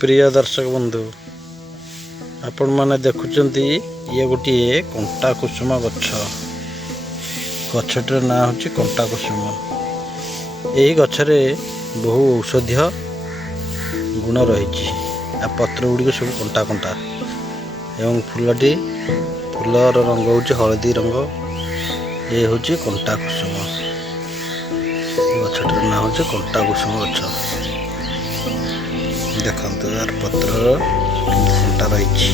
प्रिय दर्शक बंधु आपण माने देखुचंती ये गोटे कंटा कुसुम गछ गछटर ना होची कंटा कुसुम। यही गछरे बहु औषधीय गुण रही। आ पत्र गुड़िक सब कंटा कंटा एवं फूलटी फूलर रंग होची हलदी रंग। ये होची कंटा कुसुम। गछटर ना होची कंटा कुसुम गछ। देखते यार पत्र कंटा रही।